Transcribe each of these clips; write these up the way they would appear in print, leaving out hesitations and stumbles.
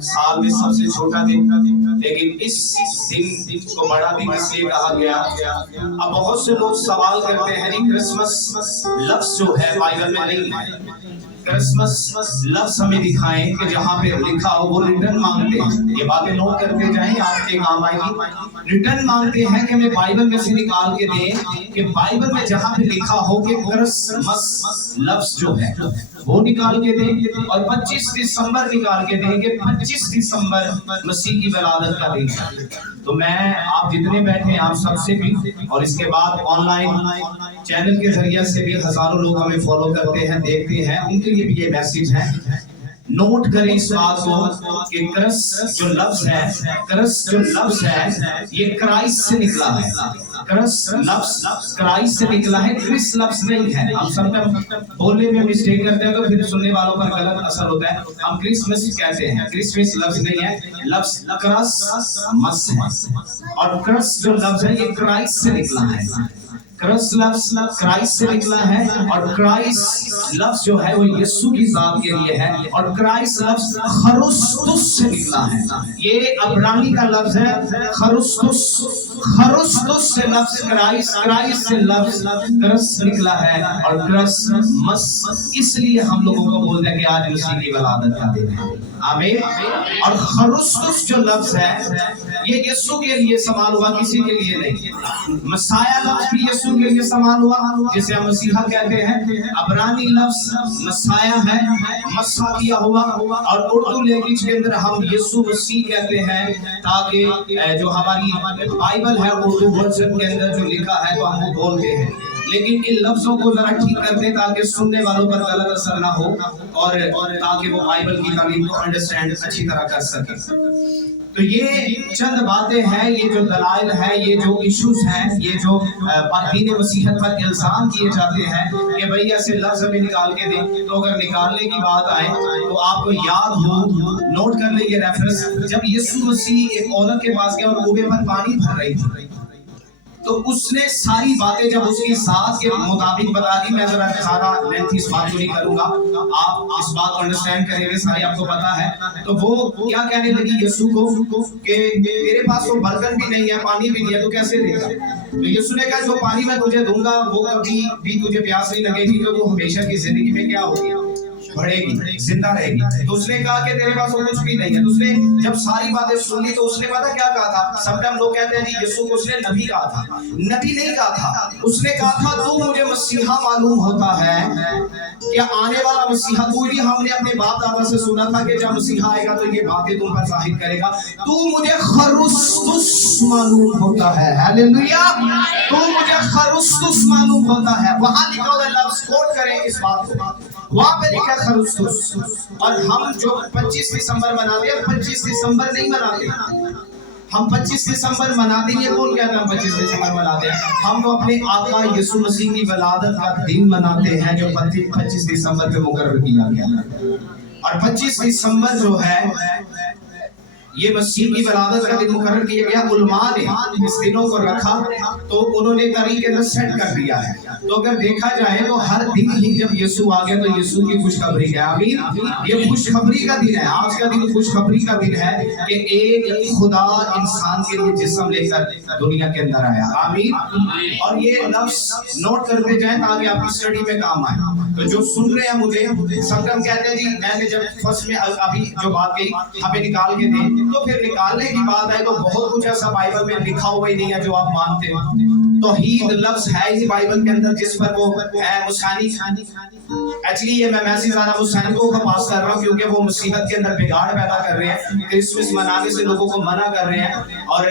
साल में सबसे छोटा दिन, लेकिन इस दिन को बड़ा दिन इसलिए कहा गया। अब बहुत से लोग सवाल करते हैं जी क्रिसमस लफ्ज जो है बाइबल में नहीं है। क्रिसमस लफ्ज हमें दिखाएं कि जहाँ पे लिखा हो वो रिटर्न मांगते हैं। ये बातें नोट करते जाएं, आपके काम आएगी। रिटर्न मांगते हैं कि हमें बाइबल में से निकाल के दें कि बाइबल में जहाँ पे लिखा हो कि क्रिसमस लफ्ज जो है वो निकाल के दें, और 25 दिसंबर निकाल के दें कि 25 दिसंबर मसीह की विलादत का दिन है। तो मैं आप जितने बैठे हैं आप सबसे भी, और इसके बाद ऑनलाइन चैनल के जरिए से भी हजारों लोग हमें फॉलो करते हैं, देखते हैं, उनके लिए भी ये मैसेज है। नोट करें इस बात को कि क्रस जो लफ्ज है ये क्राइस्ट से निकला है। क्रस लफ्ज क्राइस्ट से निकला है, क्रिस लफ्ज नहीं है। हम सब बोलने में मिस्टेक करते हैं तो फिर सुनने वालों पर गलत असर होता है। हम क्रिसमस कहते हैं, क्रिसमस लफ्ज नहीं है, लफ्ज क्रसमस है। और क्रस जो लफ्ज है ये क्राइस्ट से निकला है। क्रस लफ्ज क्राइस्ट से निकला है, और क्राइस्ट लफ्ज जो है वो यीशु की जात के लिए है, और क्राइस्ट लफ्ज खरुस्तुस से निकला है। ये अब्रानी का लफ्ज है खरुस्तुस से लफ्ज क्राइस्ट से लफ्ज क्रस निकला है, और क्रसमस इसलिए हम लोगों को बोलते हैं कि आज मसीह की विलादत का दिन है। आमीन। और खरुस्तुस जो लफ्ज है ये यीशु के लिए इस्तेमाल हुआ, किसी के लिए नहीं। मसाया लफ्ज भी यीशु के लिए इस्तेमाल हुआ, जिसे हम मसीहा कहते हैं। अब्रानी लफ्ज मसाया है, मसा किया हुआ, और उर्दू लैंग्वेज के अंदर हम यीशु मसीह कहते हैं, ताकि जो हमारी बाइबल है उर्दू वर्जन के अंदर जो लिखा है तो हम वो बोलते हैं। लेकिन इन लफ्जों को जरा ठीक कर दें ताकि सुनने वालों पर गलत असर ना हो, और ताकि वो बाइबल की तालीम को अंडरस्टैंड अच्छी तरह कर सके। तो ये चंद बातें हैं, ये जो दलाइल है, ये जो इश्यूज हैं, ये जो दीन मसीहत पर इल्जाम किए जाते हैं कि भाई ऐसे लफ्ज हमें निकाल के दें। तो अगर निकालने की बात आए तो आपको याद हो, नोट कर ले ये रेफरेंस, जब यीशु मसीह एक औरत के पास गया और कुएं पर पानी भर रही थी, तो उसने सारी बातें जब उसकी सास के मुताबिक बता दी। मैं जरा ज्यादा लेंथ इस बात को नहीं करूंगा, आप इस बात को अंडरस्टैंड करेंगे, सारी आपको पता है। तो वो क्या कहने लगी यीशु को कि तेरे पास तो बर्तन भी नहीं है, पानी भी नहीं है, तो कैसे देगा? तो यीशु ने कहा जो पानी मैं तुझे दूंगा वो कभी भी तुझे प्यास नहीं लगेगी, तो तू हमेशा की जिंदगी में क्या होगी, बढ़ेगी, जिंदा रहेगी। तो उसने कहा कि तेरे पास तो कुछ भी नहीं है। तो उसने जब सारी बातें सुन ली तो उसने पता क्या कहा था? समटाइम लोग कहते हैं जी यीशु को उसने नबी कहा था। नबी नहीं कहा था, उसने कहा था तू मुझे मसीहा मालूम होता है, क्या आने वाला मसीहा तू ही। हमने अपने बाप दादा से सुना था कि जब मसीहा आएगा तो ये बातें तुम पर जाहिर करेगा। तू मुझे खरुस्तुस मालूम होता है, हालेलुया। तू मुझे खरुस्तुस मालूम होता है। वहां लिखा हुआ लफ्ज कोट करें इस बात को, वहां पे लिखा खरुस्तुस। और हम जो 25 दिसंबर मनाते हैं, 25 दिसंबर नहीं मनाते हम। 25 दिसंबर मनाते हैं, ये कौन कहता है 25 दिसंबर मनाते हैं? हम तो अपने आका यीशु मसीह की विलादत का दिन मनाते हैं, जो 25 दिसंबर पे मुकर्रर किया गया। और 25 दिसंबर जो है ये मसीह की विलादत का दिन मुकर्रर किया गया। उलमा ने इस दिनों को रखा तो उन्होंने तारीख के अंदर सेट कर दिया है। तो अगर देखा जाए तो हर दिन ही जब यीशु आ गया तो यीशु की खुशखबरी है। आमीन। ये खुशखबरी का दिन है, आज का दिन खुशखबरी का दिन है कि एक खुदा इंसान के लिए जिस्म लेकर दुनिया के अंदर आया। आमीन। और ये लफ्ज नोट करते जाएं ताकि आपकी स्टडी में काम आए। तो जो सुन रहे हैं मुझे समटाइम कहते हैं जी मैंने जब फर्स्ट में अभी जो बात कही हमें निकाल के दे, तो फिर निकालने की बात है तो बहुत कुछ ऐसा बाइबल में लिखा हुआ ही नहीं है जो आप मानते हो। तौहीद लफ्ज है ही बाइबल के अंदर, जिस पर वो है मुसानी। एक्चुअली ये मैं मैसेज आ रहा हूँ मुसानिकों का पास कर रहा हूँ, क्योंकि वो मुसीबत के अंदर बिगाड़ पैदा कर रहे हैं, क्रिसमस मनाने से लोगों को मना कर रहे हैं। और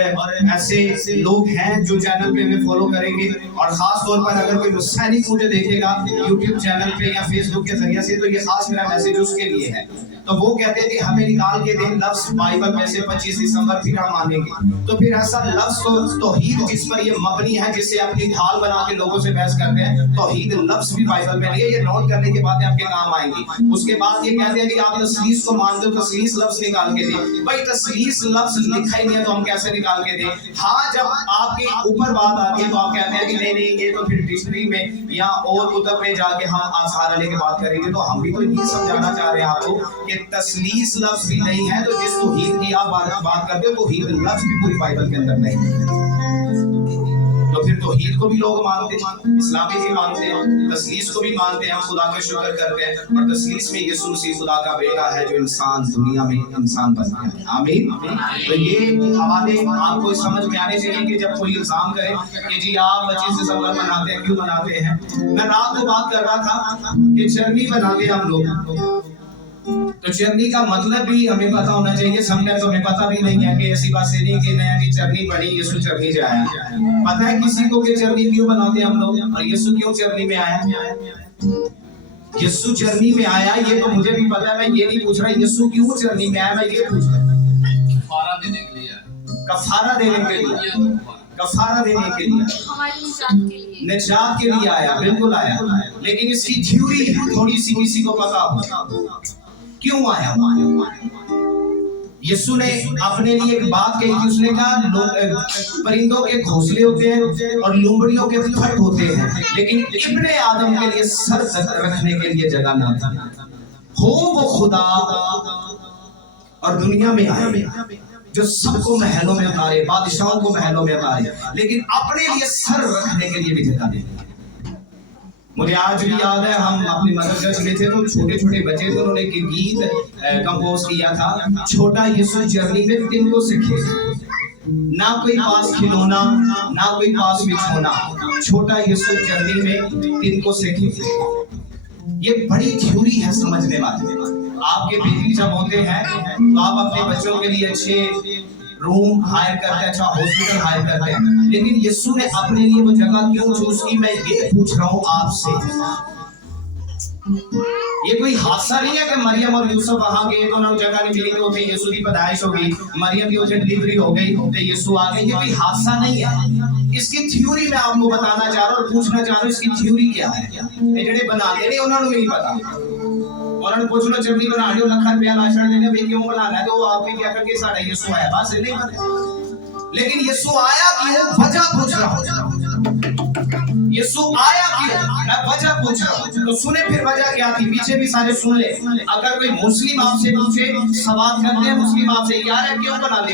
ऐसे लोग हैं जो चैनल पे हमें फॉलो करेंगे, और खास तौर पर अगर कोई मुसानिक मुझे देखेगा यूट्यूब चैनल पे या फेसबुक के जरिए से, तो ये खास मेरा मैसेज उसके लिए है। तो वो कहते हैं कि हमें निकाल के दें लफ्ज बाइबल में से 25 दिसंबर फिर हम मानेंगे। तो फिर ऐसा लफ्ज तो तौहीद जिस पर ये मबनी है, जिससे अपनी ढाल बना के लोगों से बहस करते हैं, तौहीद लफ्ज भी बाइबल में नहीं है। ये नोट करने की बातें आपके काम आएंगी। उसके बाद ये कहते हैं कि आप तस्लीस को मानते हो, तस्लीस लफ्ज निकाल के दें। भाई तस्लीस लफ्ज लिखा ही नहीं है तो हम कैसे से निकाल के दे। हाँ, जब आपके ऊपर बात आती है तो आप कहते हैं कि नहीं नहीं ये तो फिर डिक्शनरी में या और कुतब में जाके हम सहारा लेके बात करेंगे। तो हम भी तो ये समझाना चाह रहे हैं आपको कि तस्लीस लफ्ज भी नहीं है। तो जिस तौहीद की आप बात करते हो तौहीद लफ्ज भी पूरी बाइबल के अंदर नहीं है। तो फिर तौहीद को भी लोग मानते हैं, इस्लामी भी मानते हैं, तस्लीस को भी मानते हैं, हम खुदा का शुक्र करते हैं। और तस्लीस में यीशु मसीह खुदा का बेटा है जो इंसान दुनिया में इंसान बन गया है। आमीन। तो ये हवाले आपको समझ में आने चाहिए कि जब कोई इल्जाम करे कि जी आप 25 दिसंबर मनाते हैं, क्यों मनाते हैं। मैं रात को बात कर रहा था कि चरनी बनाते हम लोग, तो चरनी का मतलब भी हमें पता होना चाहिए। समझे तो हमें पता भी नहीं है कि ऐसी बात से नहीं कि नया की चरनी बनी यीशु चरनी से आया। पता है किसी को कि चरनी क्यों बनाते हैं हम लोग और यीशु क्यों चरनी में आया। यीशु चरनी में आया ये तो मुझे भी पता है। मैं ये नहीं पूछ रहा यीशु क्यों चरनी में आया, मैं ये पूछ रहा कफारा देने के लिए, कफारा देने के लिए, कफारा देने के लिए, निजात के लिए आया, बिल्कुल आया। लेकिन इसकी थ्योरी थोड़ी सी किसी को पता हो क्यों आया। यीशु ने अपने लिए एक बात कही थी, उसने कहा परिंदों के घोंसले होते हैं और लोमड़ियों के फट होते हैं, लेकिन इब्ने आदम के लिए सर रखने के लिए जगह ना था। हो वो खुदा और दुनिया में आया जो सबको महलों में उतारे, बादशाहों को महलों में उतारे, लेकिन अपने लिए सर रखने के लिए भी जगह दे। मुझे आज भी याद है हम अपनी मदरसा में थे तो छोटे छोटे बच्चे थे, उन्होंने एक गीत कंपोज किया था, छोटा यीशु जर्नी में दिन को सीखे, ना कोई पास खिलौना ना कोई पास बिछोना, छोटा यीशु जर्नी में दिन को सीखे। ये बड़ी थ्योरी है समझने वाली। आपके बेबी जब होते हैं तो आप अपने बच्चों के लिए अच्छे रूम हायर करते हैं, अच्छा हॉस्पिटल हायर करते हैं, लेकिन यीशु ने अपने लिए वो जगह क्यों चूज की, मैं ये पूछ रहा हूँ आपसे। ये कोई हादसा नहीं है कि मरियम और यूसुफ वहां गए तो उन्हें जगह नहीं मिली, तो यीशु की पैदाइश हो गई, मरियम की उसे डिलीवरी हो गई तो यीशु आ गए। ये कोई हादसा नहीं है। इसकी थ्योरी मैं आपको बताना चाह रहा हूँ और पूछना चाह रहा हूँ इसकी थ्योरी क्या है। ये जेडे बनाते नहीं उन्होंने नहीं पता, उन्होंने पूछ लो चटनी बना रहे हो ₹1 लाख लाशण देने भाई क्यों बनाना है, तो आपके क्या करके साढ़े यीशु आया बस नहीं पता। लेकिन यीशु आया क्यों, वजह पूछ रहा हूं। यीशु आया क्यों, मैं वजह पूछ रहा हूं। तो सुने फिर वजह क्या थी, पीछे भी सारे सुन ले। अगर कोई मुस्लिम आपसे पूछे, सवाल करते हैं मुस्लिम आपसे यार है क्यों बना ले,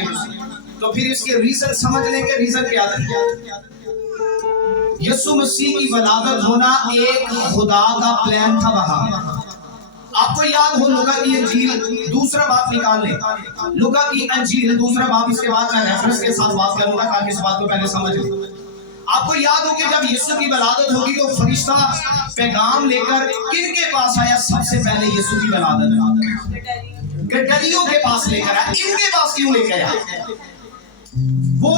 तो फिर इसके रीजन समझ लेंगे। रीजन क्या था, यीशु मसीह की वलादत होना एक खुदा का प्लान था वहां। आपको याद हो लुका की अंजील दूसरा बाब निकाल ले, लुका की अंजील दूसरा बाब, इसके बाद मैं रेफरेंस के साथ बात करूंगा ताकि इस बात को पहले समझ लें। आपको याद हो कि जब यीशु की वलादत होगी तो फरिश्ता पैगाम लेकर किनके पास आया, सबसे पहले यीशु की वलादत गडरियों के पास लेकर आया। इनके पास क्यों लेकर आया, वो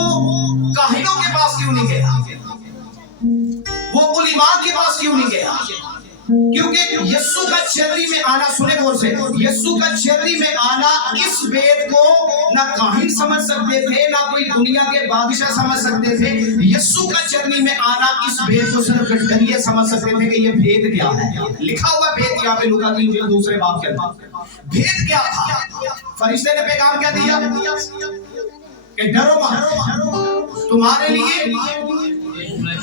काहिनों के पास क्यों नहीं गया, वो उलिमा के पास क्यों नहीं गया, क्योंकि यीशु का चेहरी में आना, सुने गौर से, यीशु का चेहरी में आना इस वेद को ना काहिन समझ सकते थे ना कोई दुनिया के बादशाह समझ सकते थे। यीशु का चेहरी में आना इस वेद को सिर्फ गडरिये समझ सकते थे कि ये भेद क्या है। लिखा हुआ भेद यहाँ पे लुका की इंजील दूसरे बाब के अंदर भेद क्या था। फरिश्ते ने पैगाम क्या दिया कि डरो मत, तुम्हारे लिए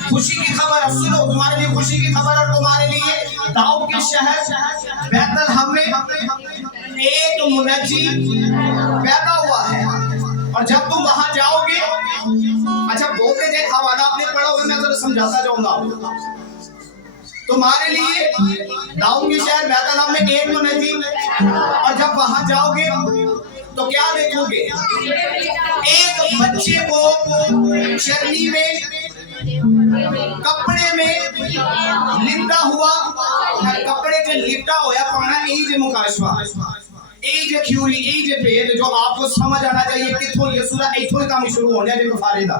खुशी की खबर, सुनो तुम्हारे लिए खुशी की खबर, और तुम्हारे लिए दाऊद के शहर बैतलहम में एक मुनज्जी पैदा हुआ है। और जब तुम वहां जाओगे, अच्छा बोलते थे हवाला आपने पढ़ा होगा, मैं जरा समझाता जाऊंगा। तुम्हारे लिए दाऊद के शहर बैतलहम में एक मुनज्जी, और जब वहां जाओगे तो क्या देखोगे, एक बच्चे को चरनी में कपड़े में लिपटा हुआ, कपड़े के लिपटा होया पाना, यही जे मुकाशवा, यही जे थ्योरी, यही जे भेद जो आपको समझ आना चाहिए। किथों यीशु दा इथों काम शुरू होने जे कफारे दा।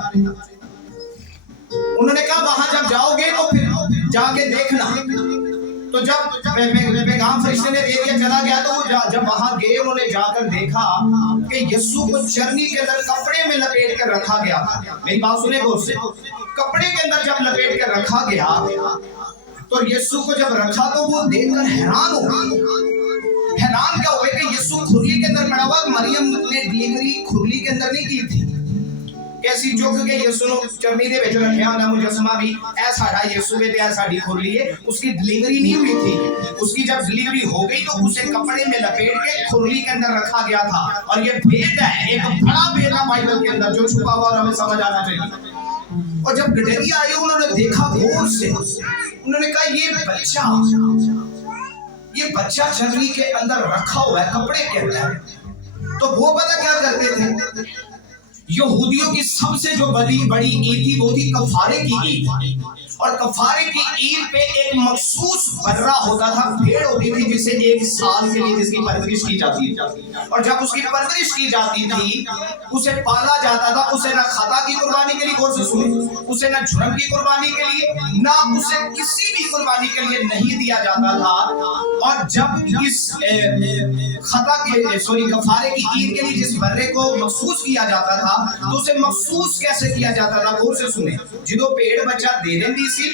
उन्होंने कहा वहां जब जाओगे तो फिर जाके देखना। तो जब पैगाम फरिश्ते ने दे दिया चला गया, तो वो जब वहां गए उन्होंने जाकर देखा कि यीशु को चरनी के अंदर कपड़े में लपेट कर रखा गया था। मेरी बात सुने गौर से, कपड़े के अंदर जब लपेट कर रखा गया तो यीशु को जब रखा तो वो देखकर हैरान हो गए। हैरान क्या हुए कि यीशु खुरली के अंदर पड़ा हुआ। मरियम ने डिलीवरी खुरली के अंदर नहीं की थी, کہ اسی چک کے یسو نو چرنی دے وچ رکھیا ہوندا مجسمہ بھی اے ساڈا یسو ہے تے اے ساڈی کھرلی ہے. اس کی ڈلیوری نہیں ہوئی تھی. اس کی جب ڈلیوری ہو گئی تو اسے کپڑے میں لپیٹ کے کھرلی کے اندر رکھا گیا تھا. اور یہ بھید ہے, ایک بڑا بھید ہے بائبل کے اندر جو چھپا ہوا اور ہمیں سمجھ آنا چاہیے. اور جب گڈریا آئے انہوں نے دیکھا غور سے, انہوں نے کہا یہ بچہ چرنی کے اندر رکھا ہوا ہے کپڑے کے اندر. تو وہ پتہ کیا کرتے تھے, یہودیوں کی سب سے جو بڑی عید تھی وہ تھی کفارے کی عید. اور کفارے کی عید پہ ایک مخصوص برہ ہوتا تھا, بھیڑ ہوتی تھی جسے ایک سال کے لیے جس کی پرورش کی جاتی تھی. اور جب اس کی پرورش کی جاتی تھی اسے پالا جاتا تھا. اسے نہ خطا کی قربانی کے لیے, غور سے سنیں, اسے نہ جرم کی قربانی کے لیے, نہ اسے کسی بھی قربانی کے لیے نہیں دیا جاتا تھا. اور جب اس خطا کے کفارے کی عید کے لیے جس برے کو مخصوص کیا جاتا تھا تو اسے مخصوص کیسے کیا جاتا تھا, غور سے سنیں. جدو پیڑ بچہ دے دیندی سی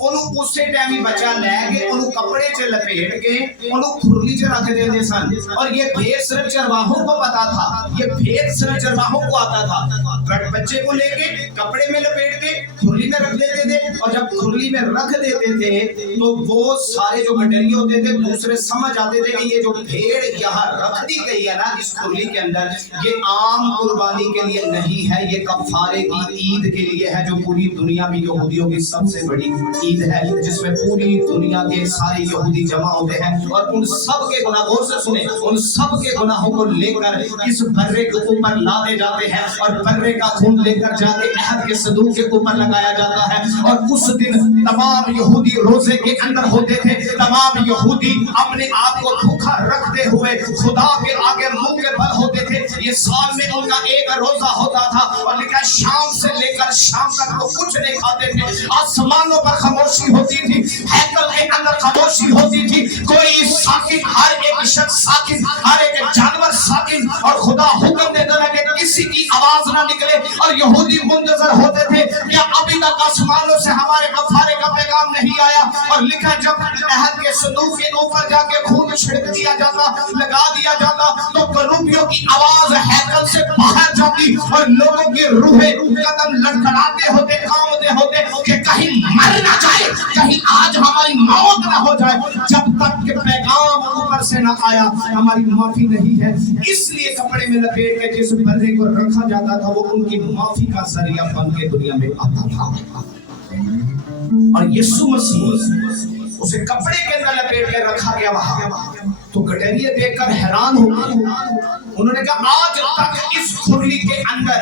انہوں اسے ٹائم ہی بچہ لے کے انہوں کپڑے چ لپیٹ کے انہوں کھرلی چ رکھ دیندے سن. اور یہ بھید صرف چرواہوں کو پتا تھا, یہ بھید صرف چرواہوں کو آتا تھا. بچے کو لے کے کپڑے میں لپیٹ کے کھرلی میں رکھ دیتے تھے. اور جب کھرلی میں رکھ دیتے تھے تو وہ سارے جو گڈری ہوتے تھے دوسرے سمجھ آتے تھے کہ یہ جو بھیڑ یہاں رکھ دی گئی ہے نا اس کھرلی کے اندر, یہ عام قربانی کے لیے نہیں ہے, یہ کفارے کی عید کے لیے ہے, جو پوری دنیا میں یہودیوں کی سب سے بڑی عید ہے, جس میں پوری دنیا کے سارے یہودی جمع ہوتے ہیں. اور ان سب کے گناہ, غور سے سنیں, ان سب کے گناہوں کو لے کر اس برے کے اوپر لادے جاتے ہیں اور برے کا خون لے کر جا کے عہد کے صندوق کے اوپر لگایا جاتا ہے. اور اس دن تمام یہودی روزے کے اندر ہوتے تھے, تمام یہودی اپنے آپ کو بھوکا رکھتے ہوئے خدا کے آگے منہ کے بل ہوتے تھے. یہ سال میں ان کا ایک روزہ ہوتا تھا اور لکھا شام سے لے کر شام تک وہ کچھ نہیں کھاتے تھے. آسمانوں پر خاموشی ہوتی تھی, ہیکل کے اندر خاموشی ہوتی تھی, کوئی ساکن, ہر ایک شخص ساکن, ہر ایک جانور ساکن. اور خدا حکم دیتا تھا کہ کسی کی آواز نہ نکلے. اور یہودی منتظر ہوتے تھے کہ ابھی تک آسمانوں سے ہمارے کفارے کا پیغام نہیں آیا. اور لکھا جب عہد کے صندوق کے اوپر جا کے خون چھڑک دیا جاتا, لگا دیا جاتا, تو کروبیوں کی آواز ہیکل سے باہر جاتی اور لوگوں کی روحیں قدم لڑکھڑاتے ہوتے, کانپتے ہوتے کہ کہیں مر نہ جائے, کہیں آج ہماری موت نہ ہو جائے. جب تک کہ پیغام اوپر سے نہ آیا ہماری معافی نہیں ہے. اس لیے کپڑے میں لپیٹ کے جس بندے کو رکھا جاتا تھا وہ ان کی معافی کا ذریعہ بن کے دنیا میں آتا تھا. اور یسوع مسیح اسے کپڑے کے اندر لپیٹ کے رکھا گیا وہاں. تو گڈریے دیکھ کر حیران ہو گئے. انہوں نے کہا آج تک اس کھرلی کے اندر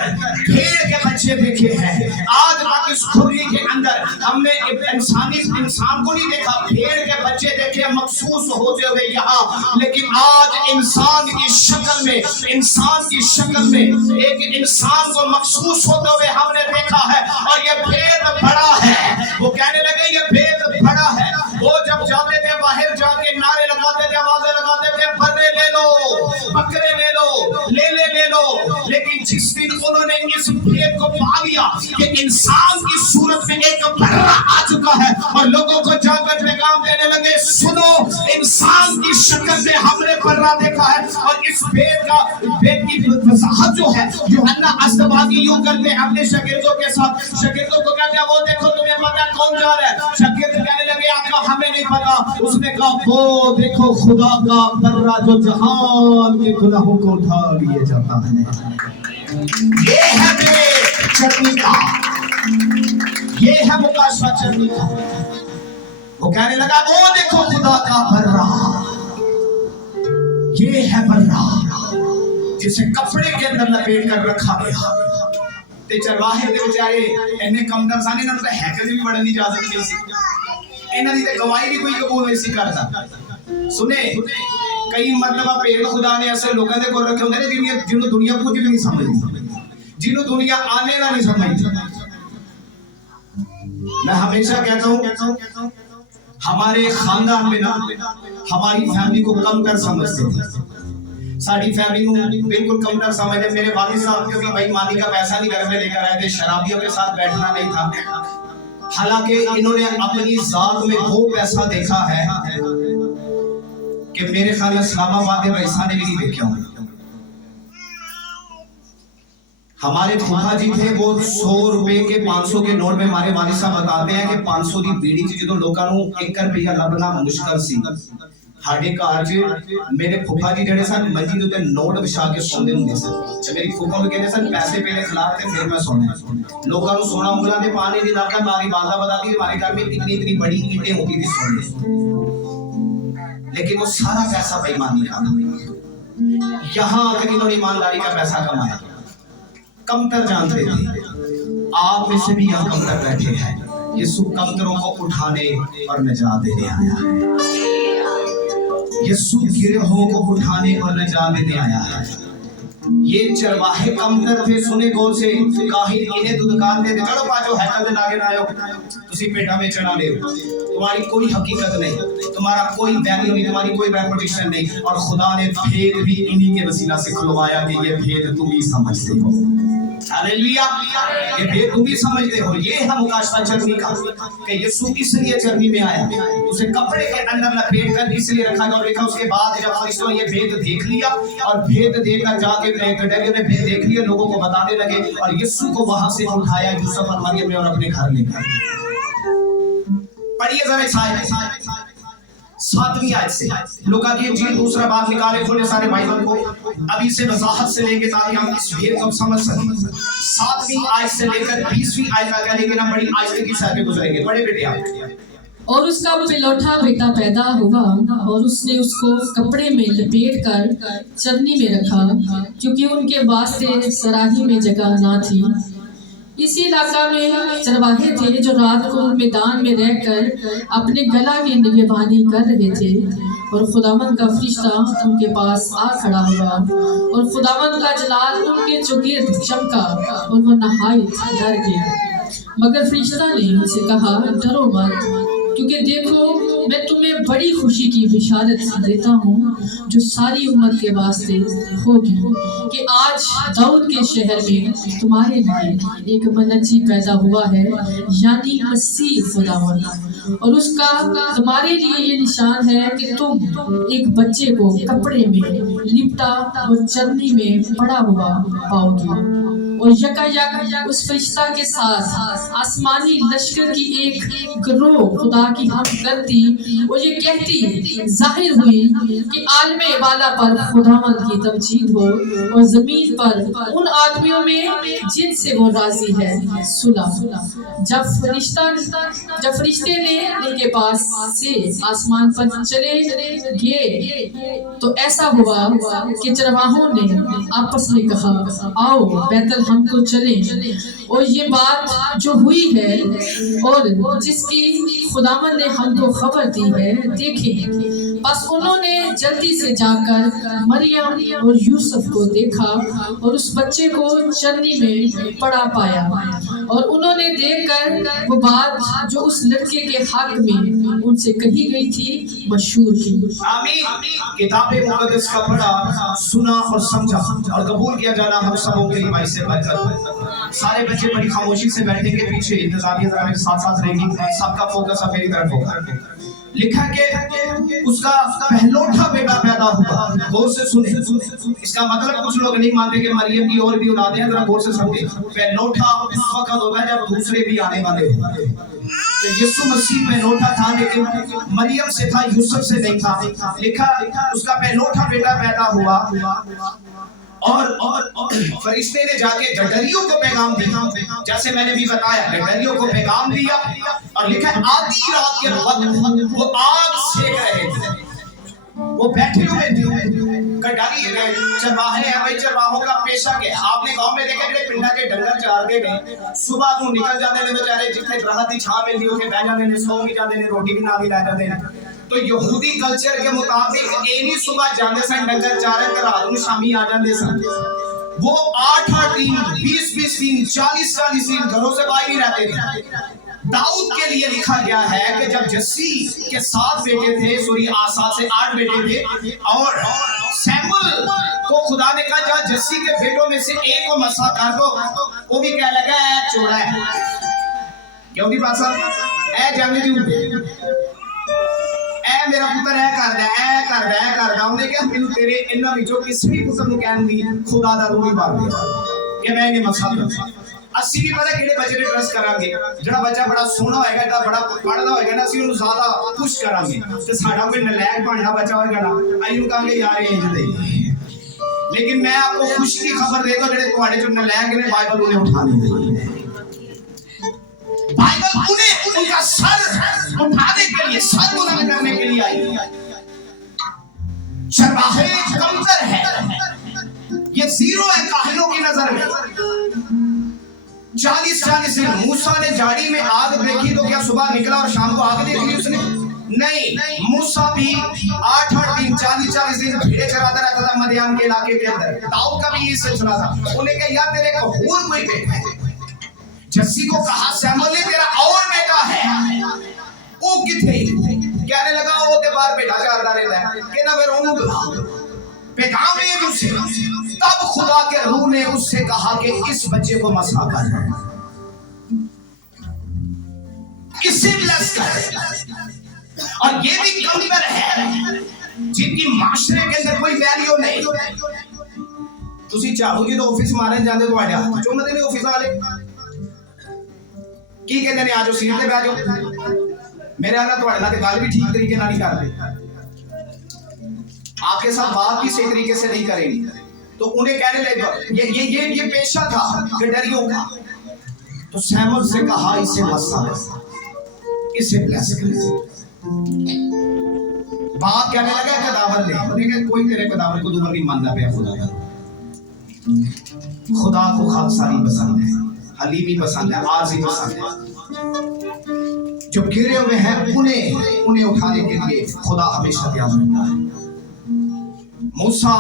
بھیڑ کے بچے دیکھے ہیں, آج تک اس کھرلی کے اندر ہم نے انسان کو نہیں دیکھا, بھیڑ کے بچے دیکھے مخصوص ہوتے ہوئے یہاں. لیکن آج انسان کی شکل میں ایک انسان کو مخصوص ہوتے ہوئے ہم نے دیکھا ہے. اور یہ بھید بڑا ہے. وہ کہنے لگے یہ بھید بڑا ہے. وہ جب جاتے تھے باہر جا کے نعرے لگاتے تھے, آوازیں لگاتے تھے, برے لے لو, بکرے لے لو, لے لو. لیکن جس دن انہوں نے اس بھید کو پا لیا کہ انسان کی صورت میں ایک برہ آ چکا ہے اور لوگوں کو جا کر پیغام دینے لگے, سنو انسان کی شکل میں ہم نے برہ دیکھا ہے. اور اس بھید کی وضاحت جو ہے یوحنا اسباغی یوں کرتے ہیں اپنے شاگردوں کے ساتھ. شاگردوں کو کہتے ہیں وہ دیکھو تمہیں پتا کون جا رہا ہے. شاگرد کہنے لگے آقا ہمیں نہیں پتا. اس نے کہا وہ دیکھو خدا کا برہ جو جہان کے گناہوں کو اٹھا لیے جاتا ہے. یہ ہے بے چرنی کا, یہ ہے مکاشفہ چرنی کا. وہ کہنے لگا وہ دیکھو خدا کا برہ, یہ ہے برہ جسے کپڑے کے اندر لپیٹ کر رکھا گیا. تے چرواہے دے بیچارے انہیں کم درسانے نہ تو ہیکل بھی پڑھنے کی اجازت نہیں سی, انہاں دی تے گواہی بھی کوئی قبول نہیں سی کرتا. سنے کئی مرتبہ پیڑ خدا نے ایسے لوگوں دے کول رکھے ہوندے نے جنہوں دنیا کچھ بھی نہیں سمجھتی, جنہوں دنیا آنے نہ نہیں سمجھتی. میں ہمیشہ کہتا ہوں ہمارے خاندان میں نا ہماری فیملی کو کم تر سمجھتے تھے. ساری فیملی کو بالکل کم تر سمجھتے. میرے والد صاحب کبھی بھائی مانی کا پیسہ نہیں گھر میں لے کر آئے تھے, شرابیوں کے ساتھ بیٹھنا نہیں تھا. حالانکہ انہوں نے اپنی ذات میں وہ پیسہ دیکھا ہے کہ میرے خیال میں اسلام آباد کے پیسہ نے بھی نہیں دیکھا ہوں. हमारे फूफा जी थे, वो 100 रुपए के 500 के नोट में हमारे वालिद साहब बताते हैं कि 500 की बीड़ी थी जो लोगों ਨੂੰ 1 ਰੁਪਿਆ ਲੱਭਣਾ ਮੁਸ਼ਕਲ ਸੀ। ਸਾਡੇ ਘਰ 'ਚ ਮੇਰੇ ਫੂਫਾ ਜੀ ਜਿਹੜੇ ਸਨ ਮੰਜੀ ਦੇ ਉੱਤੇ ਨੋਟ ਵਿਛਾ ਕੇ ਸੌਂਦੇ ਹੁੰਦੇ ਸਨ ਤੇ ਮੇਰੀ ਫੂਫਾ ਨੂੰ ਕਹਿੰਦੇ ਸਨ ਪੈਸੇ ਪਹਿਲੇ ਖਿਲਾ ਕੇ ਫਿਰ मैं सोना। लोगों को सोना उंगलों पे पानी नहीं लगता। हमारी वालदा बताती है हमारे घर में इतनी इतनी बड़ी ईंटें होती थी सोने, लेकिन वो सारा पैसा बेईमानी का था। यहाँ आकर इन्होंने ईमानदारी का पैसा कमाया। कमतर जानते थे, आप में से भी यहाँ कमतर बैठे हैं। यीशु कमतरों को उठाने और निजात देने आया है। यीशु गिरहों को उठाने और निजात देने आया है। ये चरवाहे कमतर थे, सुने गौर से। काहिल इन्हें दुदकार देते, चलो बाजो हैकल दे नागे ना आयो, तुसी पेटा में चढ़ा ले, तुम्हारी कोई हकीकत नहीं, तुम्हारा कोई वैल्यू नहीं, तुम्हारी कोई रेपुटेशन नहीं। और खुदा ने भेद भी इन्हीं के वसीला से खुलवाया कि ये भेद तुम ही समझते हो। हालेलुया, ये भेद तुम ही समझते हो। ये है मुकाशफा चरनी का कि यीशु इसलिए चरनी में आया, उसे कपड़े के अंदर लपेट कर इसलिए रखा गया। और लिखा उसके बाद जब फरिश्तों ने ये भेद देख लिया और भेद देखकर जाके गडरियों ने भेद देख लिया, लोगों को बताने लगे और यीशु को वहां से उठाया यूसुफ और मरियम ने और अपने घर ले गए। पढ़िए जरा इस 7वीं आयत से लूका की इंजील दूसरा बाब निकाले, खोले सारे बाइबल को, अभी से वजाहत से लेके ताकि हम इस भेद को समझ सकें। 7वीं आयत से लेकर 20वीं आयत तक, लेकिन हम बड़ी आहिस्ते से आगे गुजरेंगे। बड़े बेटे आप। और उसका पिलौठा बेटा पैदा हुआ और उसने उसको कपड़े में लपेट कर चरनी में रखा, क्योंकि उनके वास्ते सराही में जगह ना थी। इसी इलाका में चरवाहे थे जो रात को मैदान में रहकर अपने गला की निगहबानी कर रहे थे। और खुदावंद का फरिश्ता उनके पास आ खड़ा हुआ और खुदावंद का जलाल उनके चौगिर्द चमका और वो नहायत डर गए। मगर फरिश्ता ने उनसे कहा, डरो मत, क्योंकि देखो मैं तुम्हें बड़ी खुशी की बिशारत देता हूँ जो सारी उम्मत के वास्ते होगी, कि आज दाऊद के शहर में तुम्हारे लिए एक मनज्जी पैदा हुआ है, यानी मसीह खुदावंद। और उसका तुम्हारे लिए ये निशान है कि तुम एक बच्चे को कपड़े में लिपटा और चरनी में पड़ा हुआ पाओगे। और यकायक उस फरिश्ता के साथ आसमानी लश्कर की एक गिरोह खुदा की हम करती और ये कहती जाहिर हुई कि आलमे वाला पर खुदावंद की तमजीद हो और जमीन पर उन आदमियों में जिनसे वो राजी है सुलह। जब फरिश्ते ने उनके पास से आसमान पर चले गए तो ऐसा हुआ कि चरवाहों ने आपस में कहा, आओ बैतल हमको चले। और ये बात जो हुई है और जिसकी खुदावन ने हमको खबर दी है देखें। बस उन्होंने जल्दी से जाकर मरियम और यूसुफ को देखा और उस बच्चे को चरनी में पड़ा पाया। और उन्होंने देखकर वो बात जो उस लड़के के हक में उनसे कही गई थी मशहूर की। आमीन। किताबे मुकद्दस का पढ़ा, सुना और समझा और कबूल किया जाना हम सबों के लिए भाई से बरकत। सारे बच्चे बड़ी खामोशी से बैठेंगे पीछे, इंतजामिया जरा मेरे साथ साथ रहेगी, सबका फोकस अब मेरी तरफ होगा। लिखा के उसका पहलौठा बेटा पैदा हुआ। गौर से सुने, इसका मतलब कुछ लोग नहीं मानते कि मरियम की और भी औलादें हैं, जरा गौर से समझे। पहलौठा उस वक्त होगा जब दूसरे भी आने वाले होंगे। तो यीशु मसीह पहलौठा था, लेकिन मरियम से था, यूसुफ से नहीं था। लिखा उसका पहलौठा बेटा पैदा हुआ और फरिश्ते ने जाके गडरियों को पैगाम दिया, जैसे मैंने भी बताया, गडरियों को पैगाम दिया। और लिखा आधी रात के वक्त वो आग सेक रहे थे, वो बैठे हुए थे। गडारी चरवाहे हैं भाई, चरवाहों का पेशा क्या है? आपने गांव में देखा कि पिंडा के डंगर चार दे ने सुबह को निकल जाते ने बेचारे, जितने राहत की छां मिलती हो के बह जाते ने, सो भी जाते ने, रोटी भी ना भी ला जाते हैं। तो यहूदी कल्चर के मुताबिक एनी सुबह जाते सन डंगर चारे ते रात को शामी आ जाते सन। वो 8-8 दिन, 20-20 दिन, 40-40 दिन घरों से बाहर ही रहते थे। दाऊद के लिए लिखा गया है कि जब जस्सी के 7 बेटे थे, सॉरी 7 से 8 बेटे थे, और सैमुअल को खुदा ने कहा जा जस्सी के बेटों में से एक को मसा कर दो, वो भी कह लगा है चोरा है, क्योंकि पासा ऐ जंग दी ऐ मेरा पुत्र ऐ कर दा उन्हें क्या मैनू तेरे इन्हां विचों किसी भी पुत्र नूं कहण दी खुदा दा रूह ही भर दिया। کہ میں انہیں مسا کروں. اسی بھی پتہ کہڑے بچے نے ٹرسٹ کرانگے جڑا بچہ بڑا سونا ہوئے گا تا بڑا پڑھدا ہوئے گا نا اسی انہوں زیادہ خوش کرانگے تے ساڈا کوئی نلائق بانڈا بچہ ہوئے گا نا ایوں کہاں گے یار یہ انج دے. لیکن میں آپ کو خوشی کی خبر دے دو جڑے تواڈے جو نلائق نے بائبل انہیں اٹھانے دے. بائبل انہیں ان کا سر اٹھانے کے لیے سر بلند کرنے کے لیے آئی. چرواہے کمتر ہے یہ زیرو ہے کاہنوں کی نظر میں. 40 دن موسیٰ نے جاڑی میں آگ دیکھی تو کیا صبح نکلا اور شام کو آگ دیکھی اس نے؟ نہیں. موسیٰ بھی 8 دن 40 دن بھیڑے چراتا رہتا تھا مدیان کے علاقے کے اندر. داؤد کا بھی یہ سلسلہ تھا. انہیں کہا یا تیرے کو اور کوئی بیٹا ہے. جسی کو کہا سیموئیل نے تیرا اور بیٹا ہے. وہ کتنے کہنے لگا وہ تے بار بیٹا چارتا رہتا ہے کہ نہ پھر انہوں بلا پیغام ہے اس سے. تب خدا کے روح نے اس سے کہا کہ اس بچے کو مسا کر اسے بلس کر. اور یہ بھی کمتر ہے جن کی معاشرے کے اندر کوئی ویلیو نہیں. تسی چاہو جی تو آفس مارن جاندے تو آڈیا جو مدے نے آفس والے کی کہتے ہیں آجو سیٹ پہ آجو. میرے آنا تو آڈیا کہ گال بھی ٹھیک طریقے نہ نہیں کرتے. آپ کے ساتھ بات بھی صحیح طریقے سے نہیں کریں گی تو انہیں کہنے لگے یہ پیشہ تھا گڈریوں کا. تو سیموئیل سے کہا اسے مسا اسے بلیس کرے. باپ کہنے لگا قداور نے انہیں کہا کوئی تیرے قداور کو دوبر نہیں ماننا پیا. خدا کو خاکساری پسند ہے, حلیمی پسند ہے, عارضی پسند ہے. جو گرے ہوئے ہیں انہیں اٹھانے کے لیے خدا ہمیشہ تیار رہتا ہے. موسیٰ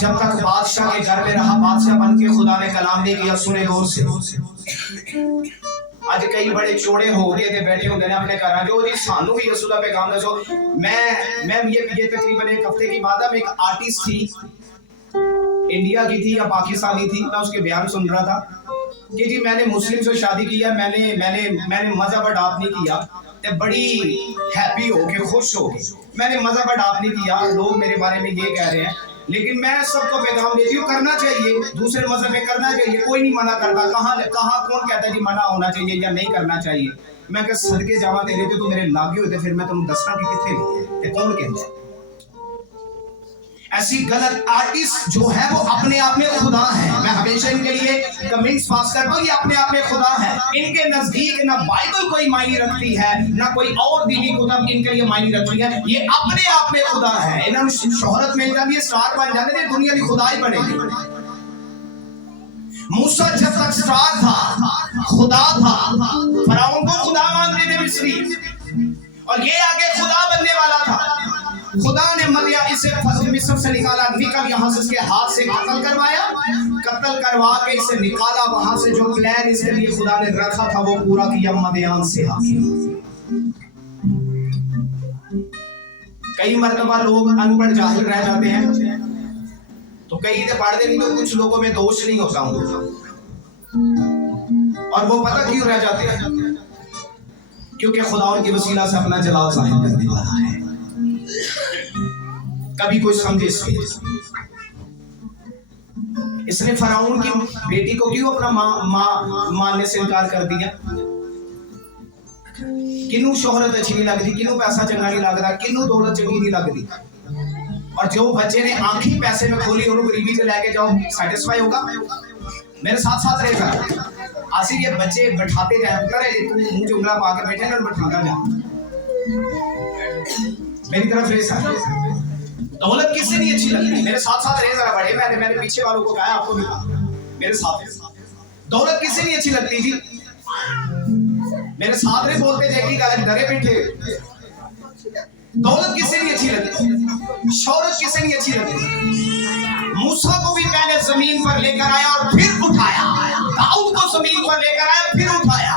جب تک بادشاہ کے گھر میں رہا بادشاہ بن کے خدا نے کلام نہیں کیا. سنے غور سے. آج کئی بڑے چوڑے ہو گئے تھے بیٹھے ہوندے نے اپنے گھر جو جی سانو بھی یسوع دا پیغام دسو. میں یہ تقریباً ایک ہفتے کی بات ہے. میں ایک آرٹسٹ تھی انڈیا کی تھی یا پاکستانی تھی. میں اس کے بیان سن رہا تھا کہ جی میں نے مسلم سے شادی کیا. میں نے مذہب اڈاپٹ نہیں کیا. بڑی ہیپی ہو کے خوش ہو کے میں نے مذہب اڈاپٹ نہیں کیا. لوگ میرے بارے میں یہ کہہ رہے ہیں لیکن میں سب کو پیغام دیتی ہوں کرنا چاہیے. دوسرے مذہب میں کرنا چاہیے. کوئی نہیں منع کرتا. کہاں کون کہتا ہے جی منع ہونا چاہیے یا نہیں کرنا چاہیے. میں کہ صدقے جاواں تیرے تے تو میرے لاگے ہوئے تھے پھر میں تمہیں دسنا کہ کتنے لیے تے کون کہتا ہے. ایسی غلط آرٹسٹ جو ہے وہ اپنے آپ میں خدا ہے. میں ہمیشہ ان کے لیے کمنٹس پاس کرتا ہوں یہ اپنے آپ میں خدا ہے. ان کے نزدیک نہ بائبل کوئی معنی رکھتی ہے نہ کوئی اور دینی کتب ان کے لیے معنی رکھتی ہے. یہ اپنے آپ میں خدا ہے. انہوں نے شہرت مل جاتی ہے سٹار بن جاتے ہیں دنیا کی خدائی بنے گی. موسیٰ جب تک سٹار تھا خدا تھا. فرعون کو خدا مانتے تھے مصری اور یہ آگے خدا بننے والا تھا. خدا نے مدیا اسے مصر سے نکالا. نکل یہاں سے اس کے ہاتھ سے قتل کروایا. قتل کروا کے اسے نکالا. وہاں سے جو پلان اس کے لیے خدا نے رکھا تھا وہ پورا کیا. مدیان سے آگے کئی مرتبہ لوگ ان پڑھ جاہل رہ جاتے ہیں تو کئی دے پڑھتے نہیں تو کچھ لوگوں میں دوش نہیں ہوتا ہوں. اور وہ پتہ کیوں رہ جاتے ہیں کیونکہ خدا ان کی وسیلہ سے اپنا جلال ظاہر کرنے والا ہے. کبھی کوئی سمجھے اس نے فرعون کی بیٹی کو کیوں اپنا ماں ماننے سے انکار کر دیا. کنوں شہرت اچھی نہیں لگتی, کنوں پیسہ چنگا نہیں لگتا, کنوں دولت چنگی نہیں لگتی. اور جو بچے نے آنکھیں پیسے میں کھولی انہوں غریبی سے لے کے جاؤ سیٹسفائی ہوگا. میرے ساتھ ساتھ رہے گا. آصف یہ بچے بٹھاتے جائیں کرے تو منہ جملہ پا کے بیٹھے نا بٹھاتا جا میری طرف ریس ہے. دولت کس سے نہیں اچھی لگتی. میرے ساتھ ساتھ رہے ذرا بڑے. میں نے پیچھے والوں کو کہا آپ کو بھی کہا میرے ساتھ. دولت کس سے نہیں اچھی لگتی جی. میرے ساتھ رہے بولتے جائے گی گالے ڈرے بیٹھے. دولت کس سے نہیں اچھی لگتی. شہرت کس سے نہیں اچھی لگتی. موسیٰ کو بھی پہلے زمین پر لے کر آیا اور پھر اٹھایا. داؤد کو زمین پر لے کر آیا پھر اٹھایا.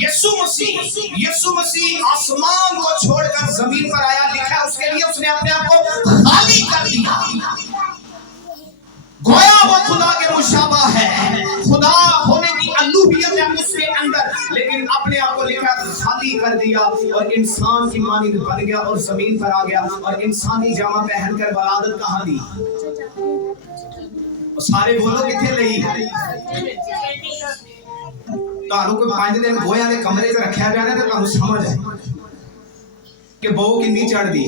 یسوع مسیح آسمان کو چھوڑ کر زمین پر آیا. لکھا ہے اس کے لیے اس نے اپنے آپ کو خالی کر دیا. گویا وہ خدا کے مشابہ ہے. خدا ہونے کی الوہیت ہے اس کے اندر لیکن اپنے آپ کو لکھا خالی کر دیا اور انسان کی مانند بن گیا اور زمین پر آ گیا اور انسانی جامہ پہن کر ولادت کہاں دی. ਸਾਰੇ ਬੋਲੋ ਕਿੱਥੇ ਲਈ? ਤੁਹਾਨੂੰ ਕੋਈ 5 ਦਿਨ ਗੋਹਿਆਂ ਦੇ ਕਮਰੇ 'ਚ ਰੱਖਿਆ ਜਾਣਾ ਤੇ ਤੁਹਾਨੂੰ ਸਮਝ ਆਏ ਕਿ ਬਹੂ ਕਿੰਨੀ ਚੜਦੀ।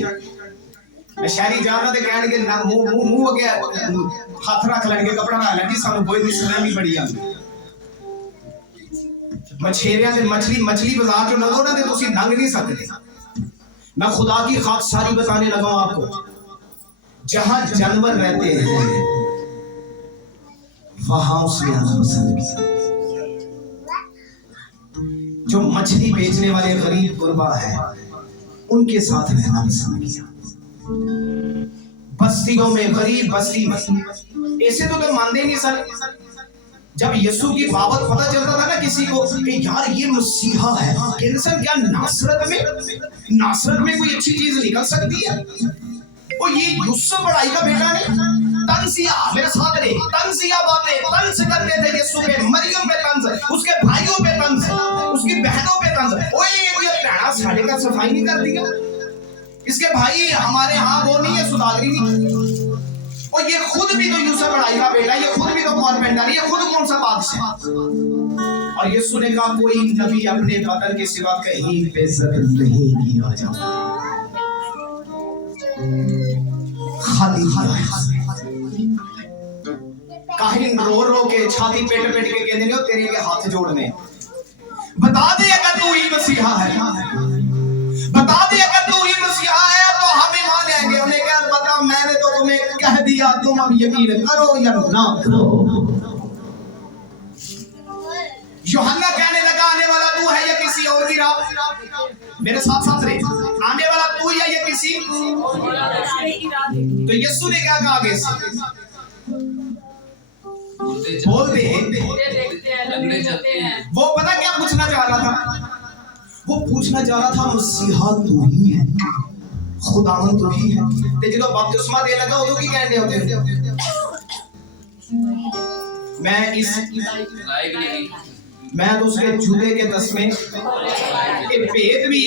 ਸ਼ਹਿਰੀ ਜਾਣਾ ਤੇ ਕਹਿਣਗੇ ਨਾ ਮੂੰਹ ਅੱਗੇ ਹੱਥ ਰੱਖ ਲੈਣਗੇ, ਕਪੜਾ ਲਾ ਲੈਣਗੇ, ਸਾਨੂੰ ਗੋਹੇ ਦੀ ਸਮੈਲ ਵੀ ਬੜੀ ਆਉਂਦੀ। ਮਛੇਰਿਆਂ ਦੇ ਮछली बाजार जो लगा ना तुसी लंघ नहीं सकते। मैं खुदा की खाकसारी बताने लगा हूं आपको, जहां जानवर रहते हैं वहां उसने आना पसंद किया। जो मछली बेचने वाले गरीब गुरबा है उनके साथ रहना पसंद किया। बस्तियों में गरीब बस्ती में ऐसे तो मानते नहीं सर। जब यीशु की बाबत पता चलता था ना किसी को कि यार ये मसीहा है, सर क्या नासरत में कोई अच्छी चीज निकल सकती है? वो ये यूसुफ बड़ाई का बेटा नहीं, तंसिया मेरे साथ रहे, तंसिया बातें तंस करते थे यीशु पे, मरियम पे तंस, उसके भाइयों पे तंस, उसकी बहनों पे तंस। ओए ये प्राणा साढ़े का सफाई नहीं कर दिया, इसके भाई हमारे यहाँ वो नहीं है, सुदागरी नहीं। और ये खुद भी तो यूसुफ बड़ाई का बेटा, ये खुद भी तो कॉन्वेंटर, ये खुद कौन सा बादशाह? और यीशु ने कहा कोई नबी अपने वतन के सिवा कहीं बेइज्जत नहीं किया जाता। खाली काहिन रो के छाती पेट के कहते ने तेरे के हाथ जोड़ने। बता दे अगर तू ही मसीहा है, बता दे अगर तू ही मसीहा है तो हम ईमान लेंगे। उन्हें क्या पता, मैंने तो तुम्हें कह दिया, तुम अब यकीन करो या ना करो। यूहन्ना कहने लगा आने वाला तू है या किसी और की राह? मेरे साथ साथ रहे, आने वाला तू या ये किसी? तो यीशु ने क्या कहा आगे से? बोलते वो पता क्या पूछना चाह रहा था? वो पूछना चाह रहा था मसीहा तू ही है, खुदावन तू ही है। ते जो बपतिस्मा दे लगा उदों की कहने होते हैं मैं तो उसके जूते के तस्मे ये भेद भी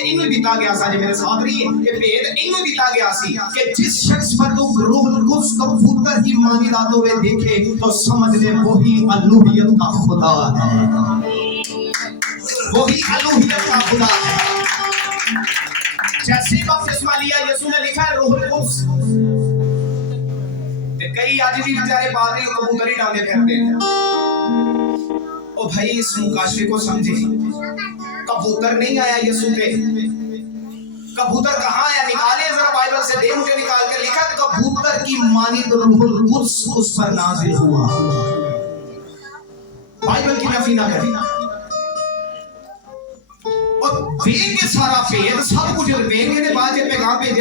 इन्हें दिता गया सा। जे मेरे साथ रही है ये भेद इन्हें दिता गया सी कि जिस शख्स पर तू रूह कुद्स कबूतर की मानी रातों में देखे तो समझ ले वही अलूहियत का खुदा है, वही अलूहियत का खुदा है। जैसे बपतिस्मा लिया यीशु ने लिखा है रूह कुद्स। कई आज भी बेचारे पादरी कबूतर ही डालने फिरते हैं। ओ भाई इस मुकाशफे को समझे, कबूतर नहीं आया यीशु पे। कबूतर कहाँ आया? निकाले जरा बाइबल से, दे मुझे निकाल कर। लिखा कबूतर की मानी तो रूहुल कुद्स उस पर नाजिल हुआ। बाइबल की नफी ना करें और देंगे सारा भेद सब कुछ देंगे ने बाद में पैगाम भेजे।